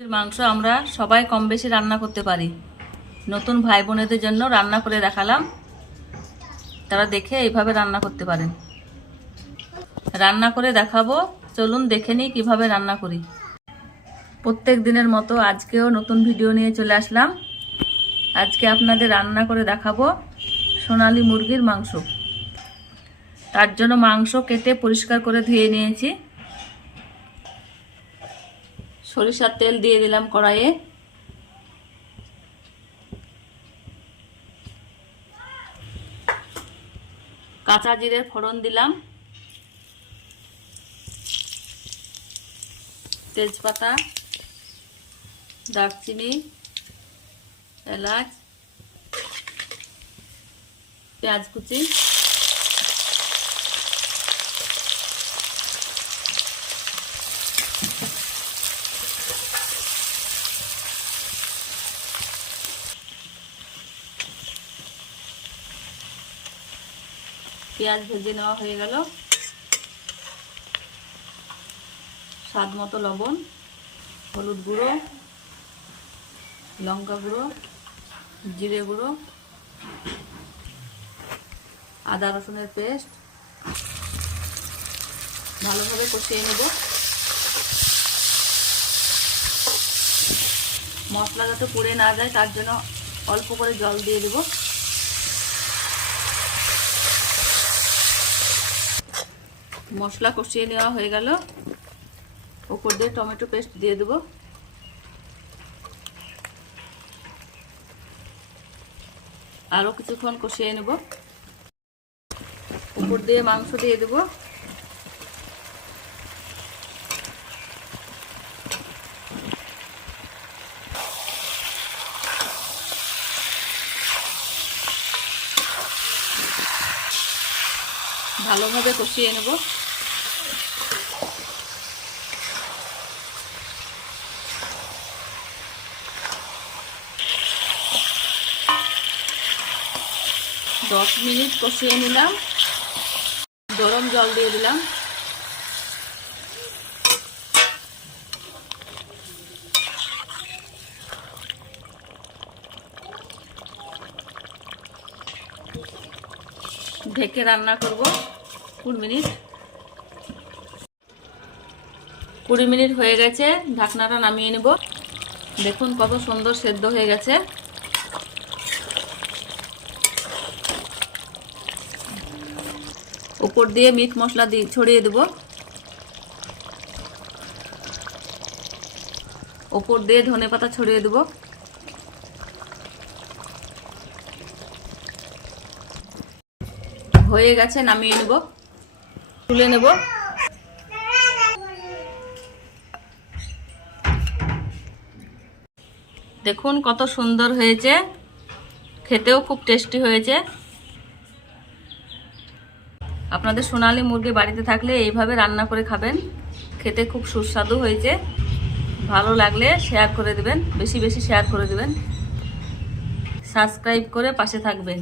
মাংস আমরা সবাই কম বেশি রান্না করতে পারি। নতুন ভাই বোনেদের জন্য রান্না করে দেখালাম, তারা দেখে এইভাবে রান্না করতে পারেন। রান্না করে দেখাবো, চলুন দেখে নিই কিভাবে রান্না করি। প্রত্যেক দিনের মতো আজকেও নতুন ভিডিও নিয়ে চলে আসলাম। আজকে আপনাদের রান্না করে দেখাবো সোনালী মুরগির মাংস। তার জন্য মাংস কেটে পরিষ্কার করে ধুয়ে নিয়েছি। সরিষার তেল দিয়ে দিলাম কড়াইয়ে। কাঁচা জিরের ফোড়ন দিলাম, তেজপাতা, দারচিনি, এলাচ, পেঁয়াজ কুচি, পেঁয়াজ ভেজে নেওয়া হয়ে গেল। স্বাদ মতো লবণ, হলুদ গুঁড়ো, লঙ্কা গুঁড়ো, জিরে গুঁড়ো, আদা রসুনের পেস্ট ভালোভাবে কষিয়ে নেব। মশলা যাতে পুড়ে না যায় তার জন্য অল্প করে জল দিয়ে দেব। মশলা কষিয়ে নেওয়া হয়ে গেল, উপর দিয়ে টমেটো পেস্ট দিয়ে দেব। আরো কিছুক্ষণ কষিয়ে নেব। উপর দিয়ে মাংস দিয়ে দেব। ভালোভাবে কষিয়ে নেব। দশ মিনিট কষিয়ে নিলাম, গরম জল দিয়ে দিলাম। ঢেকে রান্না করব 20 মিনিট। 20 মিনিট হয়ে গেছে, ঢাকনাটা নামিয়ে নেব। দেখুন কত সুন্দর সেদ্ধ হয়ে গেছে। উপর দিয়ে মিট মশলা দিয়ে ছড়িয়ে দেব। উপর দিয়ে ধনেপাতা ছড়িয়ে দেব। হয়ে গেছে, নামিয়ে নেব, তুলে নেব। দেখুন কত সুন্দর হয়েছে, খেতেও খুব টেস্টি হয়েছে। আপনাদের সোনালী মুরগি বাড়িতে থাকলে এইভাবে রান্না করে খাবেন, খেতে খুব সুস্বাদু হয়েছে। ভালো লাগলে শেয়ার করে দেবেন, বেশি বেশি শেয়ার করে দেবেন। সাবস্ক্রাইব করে পাশে থাকবেন।